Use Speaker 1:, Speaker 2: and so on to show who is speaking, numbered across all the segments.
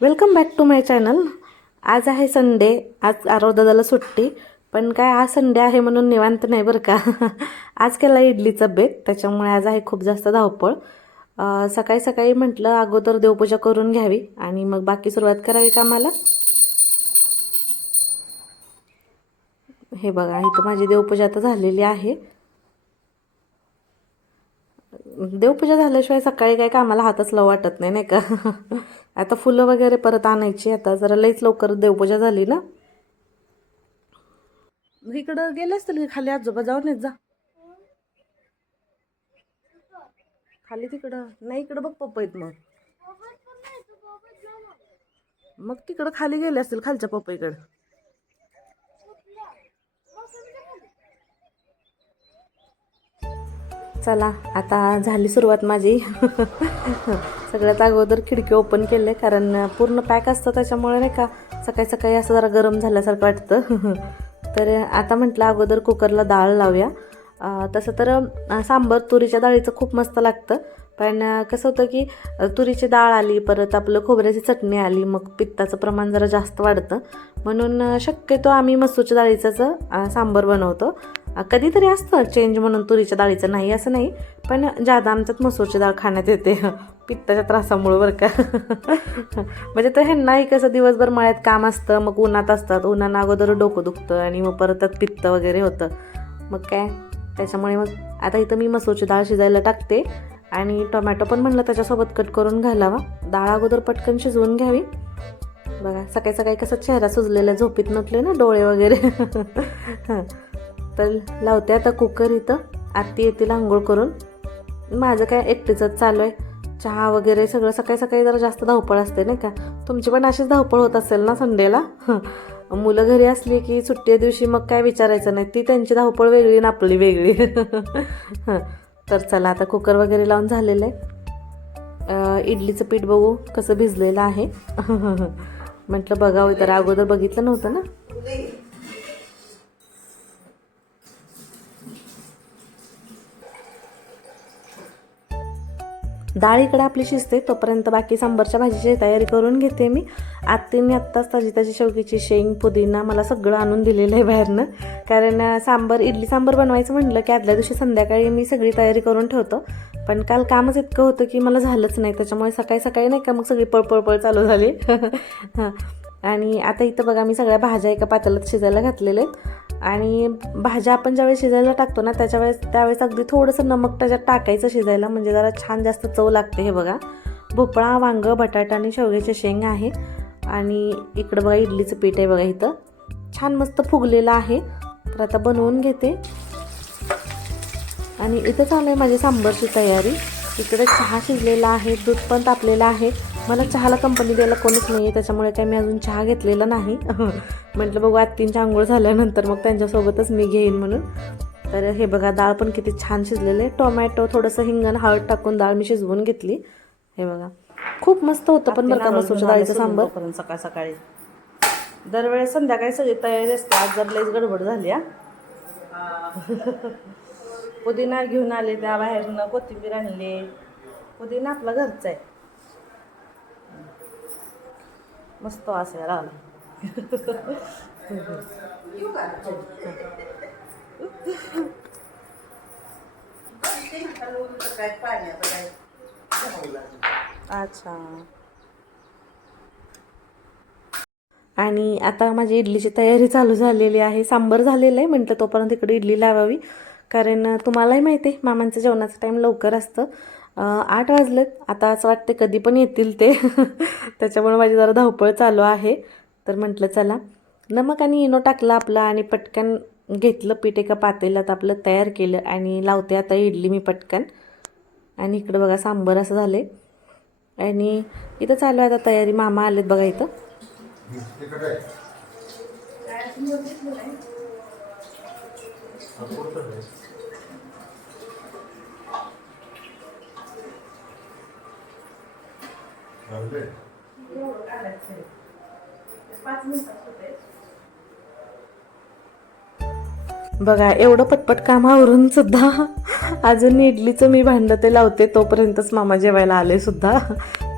Speaker 1: Welcome back to my channel आज आहे Sunday आज आरोदादाला सुट्टी. पण काय आज संडे आहे म्हणून निवांत नाही बरं का. आज केला इडलीचा बेत. त्याच्यामुळे आज आहे खूप जास्त धावपळ. सकाळी सकाळी म्हटलं अगोदर देवपूजा करून घ्यावी आणि मग बाकी सुरुवात करावी कामाला. हे बघा इथं माझी देवपूजा आता झालेली आहे. देवपूजा झाल्याशिवाय सकाळी काय कामाला हातच लव वाटत नाही नाही का? आता फुलं वगैरे परत आणायची आता. जरा लईच लवकर देवपूजा झाली ना. इकडं गेले असतील की खाली आजोबा? जाऊन येत जा. खाली तिकडं. नाही इकडं बघ पप्पा आहेत मग. मग तिकडं खाली गेले असतील खालच्या पप्पाईकडं चला आता झाली सुरुवात माझी. सगळ्यात अगोदर खिडकी ओपन केले कारण पूर्ण पॅक असतं त्याच्यामुळे नाही का सकाळी सकाळी असं जरा गरम झाल्यासारखं वाटतं. तर आता म्हटलं अगोदर कुकरला डाळ लावूया. तसं तर सांबर तुरीच्या डाळीचं खूप मस्त लागतं. पण कसं होतं की तुरीची डाळ आली परत आपलं खोबऱ्याची चटणी आली मग पित्ताचं प्रमाण जरा जास्त वाढतं. म्हणून शक्यतो आम्ही मसूरच्या डाळीचाच सांबर बनवतो. कधीतरी असतं चेंज म्हणून तुरीच्या डाळीचं नाही असं नाही. पण जादा आमच्यात मसूरची डाळ खाण्यात येते. पित्ताच्या त्रासामुळे बरं का. म्हणजे तर ह्यांनाही कसं दिवसभर मळ्यात काम असतं मग उन्हात असतात. उन्हानं अगोदर डोकं दुखतं आणि मग परत त्यात पित्त वगैरे होतं. मग काय? त्याच्यामुळे मग आता इथं मी मसूरची डाळ शिजायला टाकते. आणि टोमॅटो पण म्हणलं त्याच्यासोबत कट करून घालावा. डाळ अगोदर पटकन शिजवून घ्यावी. बघा सकाळी सकाळी कसं चेहरा सुजलेला झोपीत नटले ना डोळे वगैरे. हां तर लावते. आता कुकर इथं. आत्ती येतील आंघोळ करून. माझं काय एकटीचंच चालू आहे. चहा वगैरे सगळं सकाळी सकाळी जरा जास्त धावपळ असते नाही का? तुमची पण अशीच धावपळ होत असेल ना संडेला? मुलं घरी असली की सुट्टी दिवशी मग काय विचारायचं नाही. ती त्यांची धावपळ वेगळी ना आपली वेगळी. तर चला आता कुकर वगैरे लावून झालेलं आहे. इडलीचं पीठ बघू कसं भिजलेलं आहे. म्हटलं बघावं तर अगोदर बघितलं नव्हतं ना? डाळ इकडे आपली शिजते तोपर्यंत बाकी सांबारच्या भाजीची तयारी करून घेते मी. आत्तीने आत्ताच ताजी ताजी शेवगीची शेंग पुदिना मला सगळं आणून दिलेलं आहे बाहेरनं. कारण सांबर इडली सांबर बनवायचं म्हटलं की आदल्या दिवशी संध्याकाळी मी सगळी तयारी करून ठेवतो. पण काल कामच इतकं होतं की मला झालंच नाही. त्याच्यामुळे सकाळी सकाळी नाही का मग सगळी पळपळपळ चालू झाली. हां. आणि आता इथं बघा मी सगळ्या भाज्या एका पातेल्यात शिजायला घातलेल्या आहेत. आणि भाज्या आपण ज्यावेळेस शिजायला टाकतो ना त्याच्या वेळेस त्यावेळेस अगदी थोडंसं नमक त्याच्यात टाकायचं शिजायला म्हणजे जरा छान जास्त चव लागते हे बघा. भोपळा वांगं बटाटा आणि शेवग्याचे शेंग आहे. आणि इकडं बघा इडलीचं पीठ आहे बघा इथं. छान मस्त फुगलेलं आहे. तर आता बनवून घेते. आणि इथं चालू आहे माझी सांबरची तयारी. इकडे चहा शिजलेला आहे दूध पण तापलेलं आहे. मला चहाला कंपनी द्यायला कोणीच नाही आहे त्याच्यामुळे काही मी अजून चहा घेतलेला नाही. म्हटलं बघू आत्तींच्या आंघोळ झाल्यानंतर मग त्यांच्यासोबतच मी घेईन म्हणून. तर हे बघा डाळ पण किती छान शिजलेलं आहे. टोमॅटो थोडंसं हिंगण हळद टाकून डाळ मी शिजवून घेतली. हे बघा खूप मस्त होतं पण बरं का मसूरच्या डाळीचं सांबर.
Speaker 2: सकाळ सकाळी. दरवेळेस संध्याकाळी सगळी तयारी असते आज जर लईच गडबड झाली हा. पुदिना घेऊन आले त्या बाहेरनं कोथिंबीर आणले. पुदिना आपला घरचा आहे. मस्त वास यायला
Speaker 1: अच्छा. आणि आता माझी इडलीची तयारी चालू झालेली आहे. सांबर झालेलं आहे. म्हटलं तोपर्यंत इकडे इडली लावावी. कारण तुम्हालाही माहिती आहे मामांचं जेवणाचं टाईम लवकर असतं. आठ वाजलेत. आता असं वाटते कधी पण येतील ते. त्याच्यामुळे माझी जरा धावपळ चालू आहे. तर म्हटलं चला. नमक आणि इनो टाकला आपलं आणि पटकन घेतलं पीठ एका पातेल्यात आपलं तयार केलं आणि लावते आता इडली मी पटकन. आणि इकडं बघा सांबर असं झाले आणि इथं चालू आहे आता तयारी. मामा आलेत बघा इथं. बघा एवढं पटपट कामावरून सुद्धा अजून इडलीचं मी भांडं ते लावते तोपर्यंतच मामा जेवायला आले सुद्धा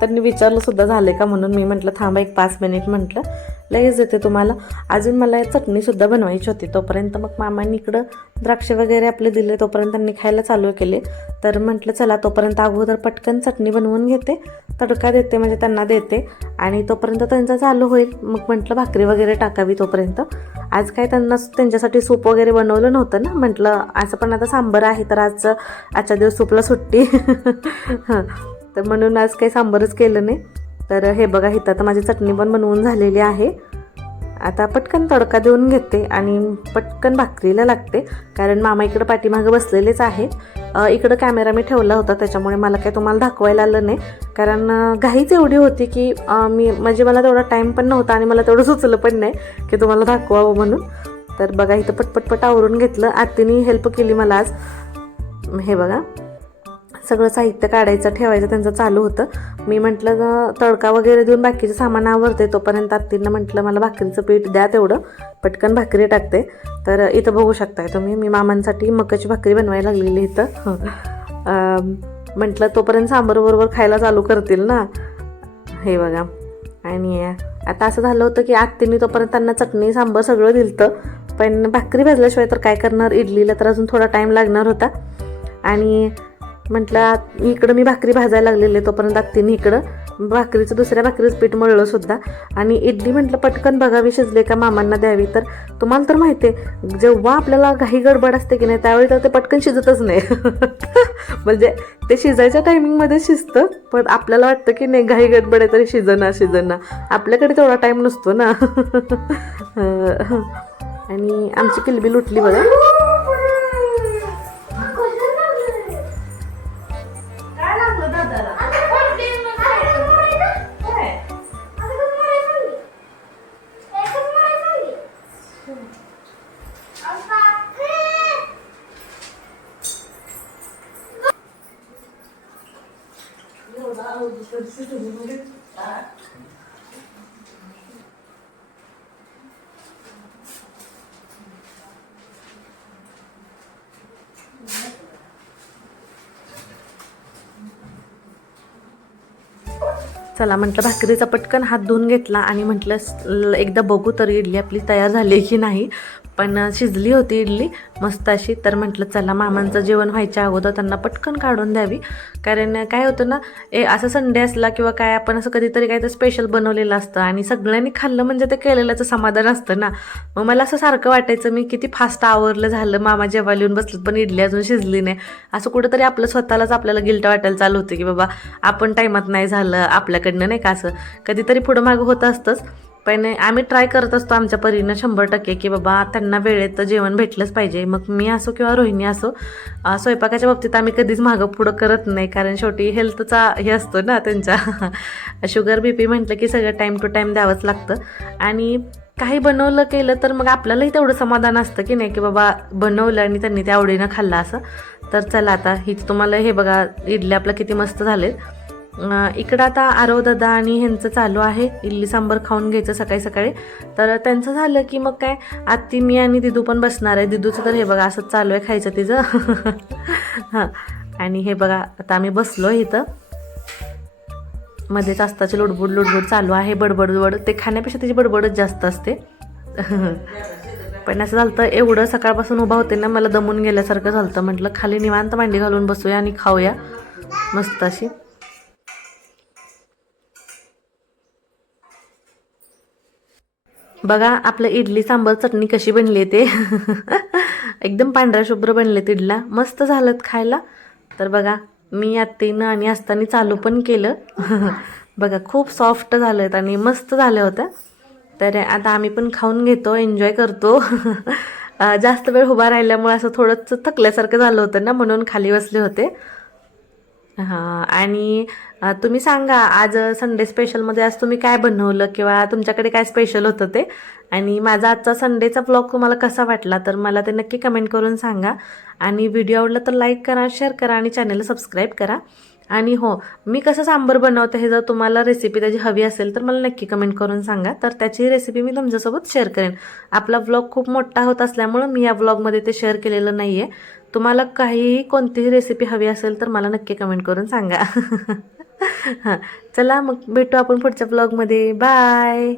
Speaker 1: तर मी विचारलं सुद्धा झाले का म्हणून. मी म्हटलं थांबा एक पाच मिनिट म्हटलं. लगेच देते तुम्हाला. अजून मला चटणीसुद्धा बनवायची होती. तोपर्यंत मग मामांनी इकडं द्राक्ष वगैरे आपले दिले. तोपर्यंत त्यांनी खायला चालू केले. तर म्हटलं चला तोपर्यंत अगोदर पटकन चटणी बनवून घेते. तडका देते म्हणजे त्यांना देते. आणि तोपर्यंत त्यांचा चालू होईल. मग म्हटलं भाकरी वगैरे टाकावी तोपर्यंत. आज काय त्यांना त्यांच्यासाठी सूप वगैरे बनवलं नव्हतं ना. म्हटलं असं पण आता सांबर आहे तर आज आजच्या दिवस सूपला सुट्टी. तर म्हणून आज काही सांबरच केलं नाही. तर हे बघा इथं आता माझी चटणी पण बनवून झालेली आहे. आता पटकन तडका देऊन घेते आणि पटकन भाकरीला लागते कारण मामा इकडं पाठीमागं बसलेलेच आहेत. इकडं कॅमेरा मी ठेवला होता त्याच्यामुळे मला काही तुम्हाला दाखवायला आलं नाही. कारण घाईच एवढी होती की मी म्हणजे मला तेवढा टाईम पण नव्हता आणि मला तेवढं सुचलं पण नाही की तुम्हाला दाखवावं म्हणून. तर बघा इथं पटपटपट आवरून घेतलं. आत्तीने हेल्प केली मला आज. हे बघा. सगळं साहित्य काढायचं ठेवायचं त्यांचं चालू होतं. मी म्हटलं तडका वगैरे देऊन बाकीचं सामान आवरते तोपर्यंत आत्तीनं म्हटलं मला भाकरीचं पीठ द्या तेवढं पटकन भाकरी टाकते. तर इथं बघू शकताय तुम्ही मी मामांसाठी मकाची भाकरी बनवायला लागलेली इथं. म्हटलं तोपर्यंत सांबारबरोबर खायला चालू करतील ना. हे बघा. आणि आता असं झालं होतं की आत्तीने तोपर्यंत त्यांना चटणी सांबार सगळं दिलतं. पण भाकरी भाजल्याशिवाय तर काय करणार? इडलीला तर अजून थोडा टाईम लागणार होता. आणि म्हटलं इकडं मी भाकरी भाजायला लागलेले तोपर्यंत आत्तीने इकडं. भाकरीचं दुसऱ्या भाकरीचं पीठ मळलं सुद्धा. आणि इडली म्हटलं पटकन बघावी शिजले का मामांना द्यावी. तर तुम्हाला तर माहिती आहे जेव्हा आपल्याला घाई गडबड असते की नाही त्यावेळी तर ते पटकन शिजतच नाही. म्हणजे ते शिजायच्या टायमिंगमध्ये शिजतं पण आपल्याला वाटतं की नाही घाई गडबड आहे तरी शिजना शिजना. आपल्याकडे तेवढा टाईम नसतो ना. आणि आमची किलबी उठली बघा. चला म्हटलं भाकरीचा पटकन हात धुवून घेतला आणि म्हटलं एकदा बघू तर इडली आपली तयार झाली की नाही. पण शिजली होती इडली मस्त अशी. तर म्हटलं चला मामांचं जेवण व्हायच्या अगोदर त्यांना पटकन काढून द्यावी. कारण काय होतं ना ए असं संडे असला किंवा काय आपण असं कधीतरी काहीतरी स्पेशल बनवलेलं असतं आणि सगळ्यांनी खाल्लं म्हणजे ते केलेल्याचं समाधान असतं ना. मग मला असं सारखं वाटायचं मी किती फास्ट आवरलं झालं मामा जेव्हा लिहून बसलं पण इडली अजून शिजली नाही. असं कुठंतरी आपलं स्वतःलाच आपल्याला गिल्ट वाटायला चालू होतं की बाबा आपण टायमात नाही झालं आपल्याकडनं नाही का असं. कधीतरी पुढं मागं होत असतंच. पण आम्ही ट्राय करत असतो आमच्या परीनं शंभर टक्के की बाबा त्यांना वेळेत जेवण भेटलंच पाहिजे. मग मी असो किंवा रोहिणी असो स्वयंपाकाच्या बाबतीत आम्ही कधीच मागं पुढं करत नाही. कारण शेवटी हेल्थचा हे असतो ना त्यांच्या शुगर बी पी म्हटलं की सगळं टाईम टू टाईम द्यावंच लागतं. आणि काही बनवलं केलं तर मग आपल्यालाही तेवढं समाधान असतं की नाही की बाबा बनवलं आणि त्यांनी त्या आवडीनं खाल्लं असं. तर चला आता ही तुम्हाला हे बघा इडली आपलं किती मस्त झाले इकडं आता आरव दादा आणि ह्यांचं चालू आहे. इडली सांबर खाऊन घ्यायचं सकाळी सकाळी. तर त्यांचं झालं की मग काय आत्ती मी आणि दिदू पण बसणार आहे. दिदूचं तर हे बघा असंच चालू आहे खायचं तिचं. हां. आणि हे बघा आता आम्ही बसलो इथं. मध्येच असताची लुडबुड लुडबुड चालू आहे. बडबडबड ते खाण्यापेक्षा त्याची बडबडच जास्त असते. पण असं झालं तर एवढं सकाळपासून उभा होते ना मला दमून गेल्यासारखं झालं म्हटलं खाली निवांत मांडी घालून बसूया आणि खाऊया. मस्त अशी. बघा आपलं इडली सांबर चटणी कशी बनली ते. एकदम पांढऱ्या शुभ्र बनले इडला. मस्त झालं खायला. तर बघा मी आत्तीनं आणि असताना चालू पण केलं. बघा खूप सॉफ्ट झालं आणि मस्त झालं होतं तर आता आम्ही पण खाऊन घेतो एन्जॉय करतो. जास्त वेळ उभा राहिल्यामुळे असं थोडंसं थकल्यासारखं झालं होतं ना म्हणून खाली बसले होते. हां आणि तुम्ही सांगा आज संडे स्पेशलमध्ये आज तुम्ही काय बनवलं किंवा तुमच्याकडे काय स्पेशल होतं ते? आणि माझा आजचा संडेचा ब्लॉग तुम्हाला कसा वाटला तर मला ते नक्की कमेंट करून सांगा. आणि व्हिडिओ आवडला तर लाईक करा शेअर करा आणि चॅनलला सबस्क्राईब करा. आणि हो मी कसं सांबर बनवते हे जर तुम्हाला रेसिपी त्याची हवी असेल तर मला नक्की कमेंट करून सांगा. तर त्याची रेसिपी मी तुमच्यासोबत शेअर करेन. आपला व्लॉग खूप मोठा होत असल्यामुळं मी या ब्लॉगमध्ये ते शेअर केलेलं नाही आहे तुम्हाला काहीही कोणतीही रेसिपी हवी असेल तर मला नक्की कमेंट करून सांगा. हां चला मग भेटू आपण पुढच्या ब्लॉगमध्ये बाय